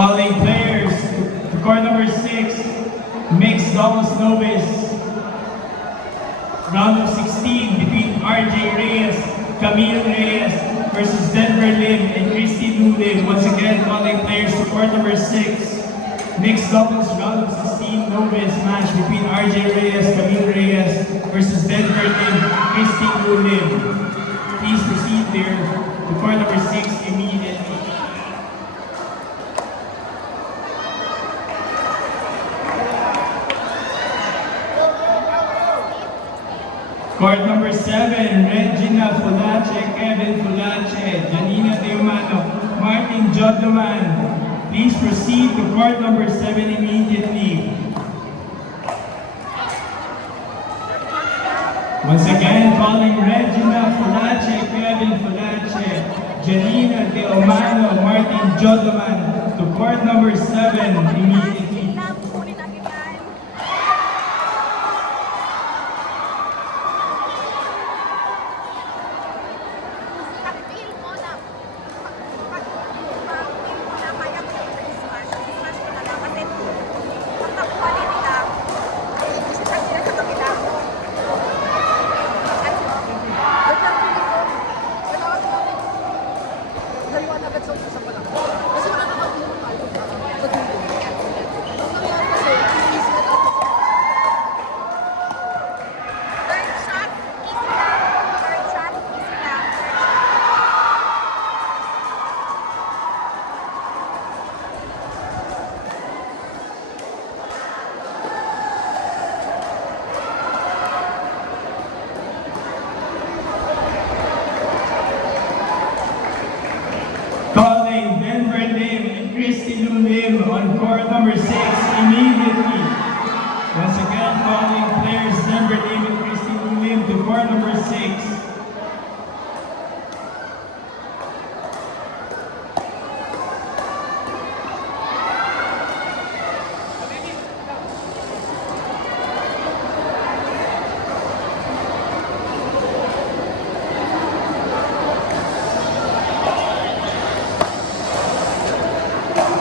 Calling players to court number 6, mixed doubles novice. Round of 16 between RJ Reyes, Camille Reyes versus Denver Lim and Christy Lou Lim. Once again, calling players to court number 6, mixed doubles round of 16 novice match between RJ Reyes, Camille Reyes versus Denver Lim, Christy Lou Lim. Please proceed there to court number 6 immediately. Court number 7, Regina Fulache, Kevin Fulache, Janina Deumano, Martin Jodoman. Please proceed to court number 7 immediately. Once again, calling Regina Fulache, Kevin Fulache, Janina Deumano, Martin Jodoman to court number 7 immediately. Calling Denver Lim and Christy Lou Lim on court number 6 immediately. Once again, calling players Denver Lim and Christy Lou Lim to court number 6.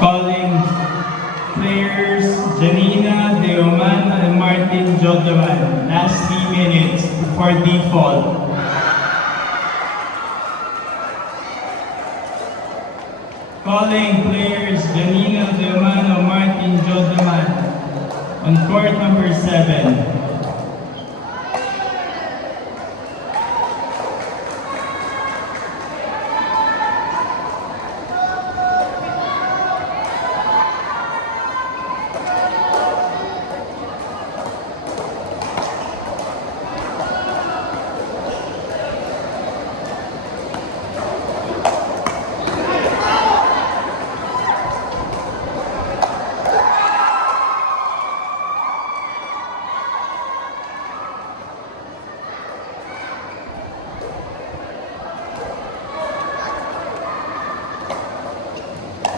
Calling players Janina Deumano and Martin Jodoman. Last 3 minutes before default. Calling players Janina Deumano, Martin Jodoman on court number 7.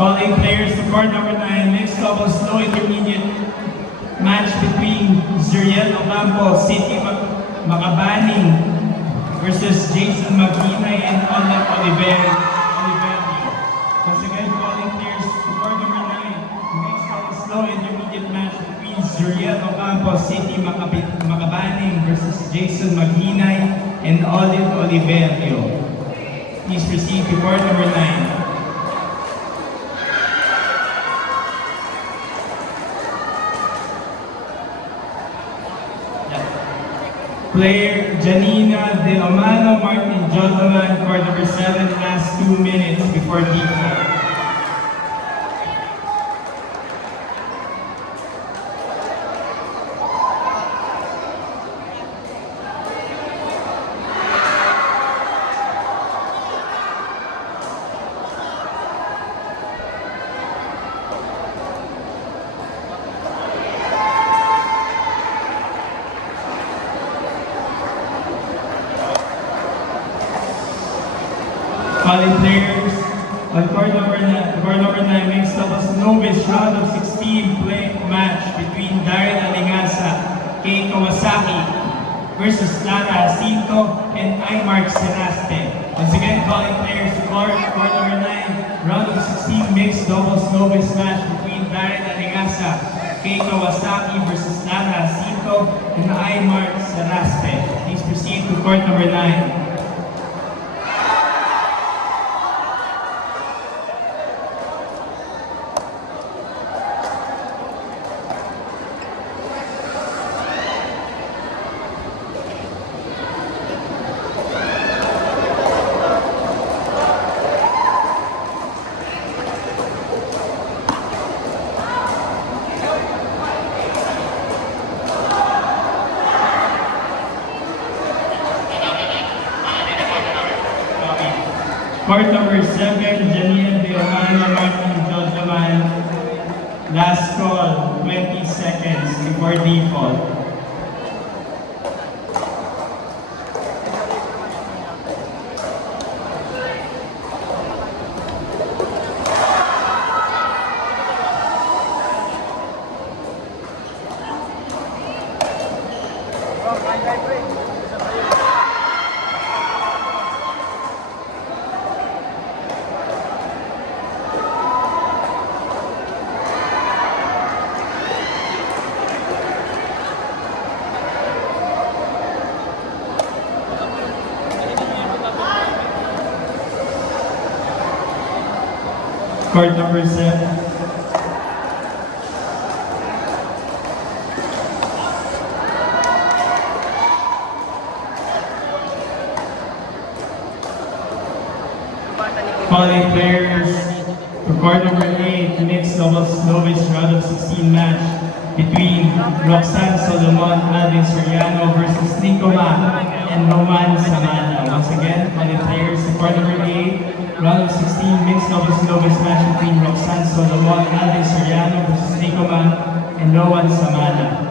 Calling players to court number 9, mixed doubles low intermediate match between Zuriel Ocampo, City Macabaning versus Jason Maghinay and Olet Oliverio. Once again, calling players to court number 9, mixed doubles low intermediate match between Zuriel Ocampo, City Macabaning versus Jason Maghinay and Olet Oliverio. Please proceed to court number 9. Player Janina Deumano, Martin Jodoman, court number 7, last 2 minutes before default. Calling players on court number 9, mixed doubles novice round of 16 play match between Daryl Alingasa, Kay Kawasaki versus Lara Jacinto and Aymar Seraste. Once again, calling players to court number 9, round of 16 mixed doubles novice match between Darren Aligasa, Kei Kawasaki versus Lara Jacinto and Aymar Seraste. Please proceed to court number 9. Court number 7, Janiel Beomana, Martin Jojoman. Last call, 20 seconds before default. Court number 7. Calling players for court number 8, mixed doubles novice round of 16 match between Roxanne Solomon, Alvin Soriano versus Nico Ma and Roman Samana. Once again, calling players for court number 8, round of 16 mixed doubles novice match between Roxanne Solomon, Alvin Soriano versus Nico Ma and Roman Samana.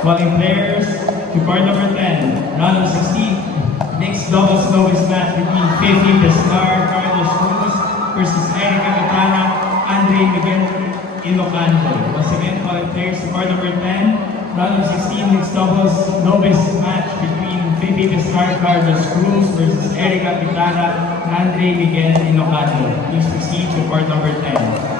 Calling players to court number 10, round of 16 mixed doubles novice match between Fifi Pescar, Carlos Cruz versus Erica Catana, Andre Miguel Ilocano. Once again, calling players to court number 10, round of 16 mixed doubles novice match between Fifi Pescar, Carlos Cruz versus Erica Catana, Andre Miguel Ilocano. Please proceed to court number 10.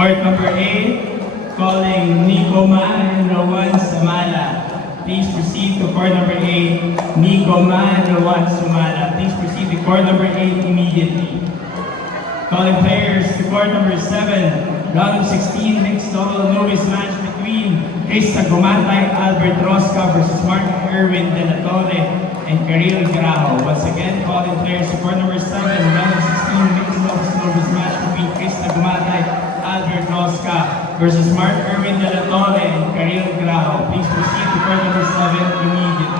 Court number 8, calling Nico Ma and Rowan Samala. Please proceed to court number 8, Nico Ma and Rowan Samala. Please proceed to court number 8 immediately. Calling players to court number 7, round of 16 mixed double novice match between Chris Sagumatay, Albert Rosca versus Mark Erwin De La Torre and Karil Graho. Once again, calling players to court number 7, round of 16 mixed doubles novice match between Chris Sagumatay, Albert Rosca versus Mark Erwin De La Torre and Karil Graho. Please proceed to court number 7 immediately.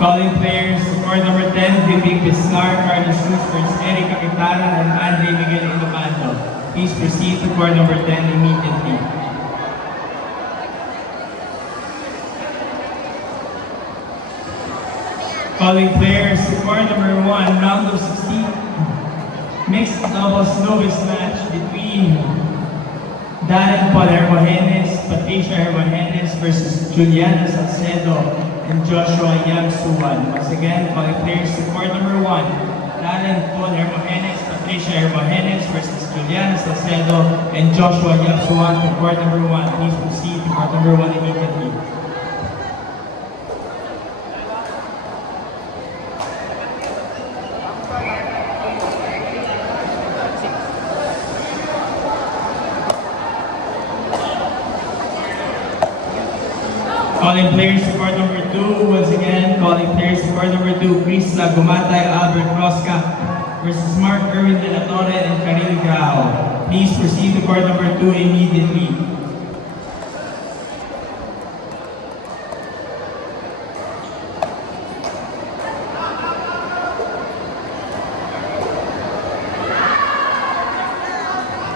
Calling players to court number 10, Vivic Pescar, Carlos Cruz versus Erica Catana and Andre Miguel Ilocano. Please proceed to court number 10 immediately. Calling players to court number 1, round of 16, mixed doubles novice match between Darren Paul Hermogenes, Patricia Hermogenes versus Juliana Salcedo and Joshua Yamsuan. Once again, calling players to court number 1, Darren Paul Hermogenes, Patricia Patricia Hermogenes versus Juliana Salcedo and Joshua Yapsuan to court number 1. Please proceed to court number 1 immediately. Calling players to court number 2, once again, calling players to court number 2, Chris Gumatay, Albert Rosca versus Mark Erwin De La Torre and Karil Grao. Please proceed to court number 2 immediately.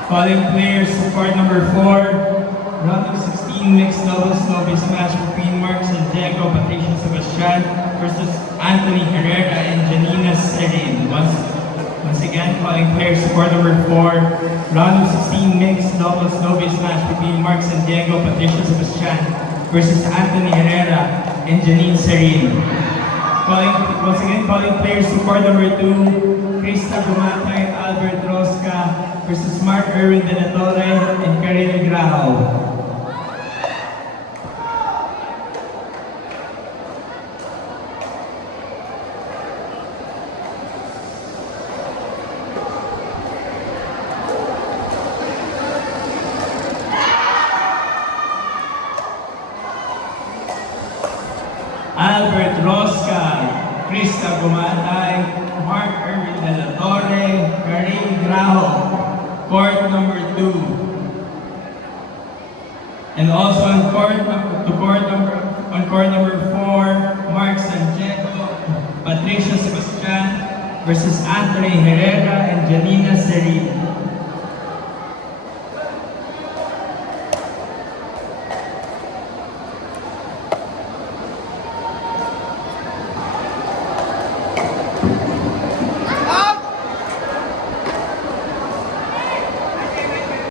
Calling players to court number 4, round of 16 mixed doubles novice match between Mark Santiago, Patricia Sebastian versus Anthony Herrera and Janina Serin. Once again, calling players to court number 4, round of 16 mixed doubles novice match between Mark Santiago, Patricia Sebastian versus Anthony Herrera and Janine Serin. Once again, calling players to court number 2, Krista Gumatay, Albert Rosca versus Mark Erwin De La Torre and Karil Grao. Albert Rosca, Krista Gumatay, Mark Erwin De La Torre, Karil Grao, court number 2. And also on court number 4, Mark Santiago, Patricia Sebastian versus Anthony Herrera and Janina Serin.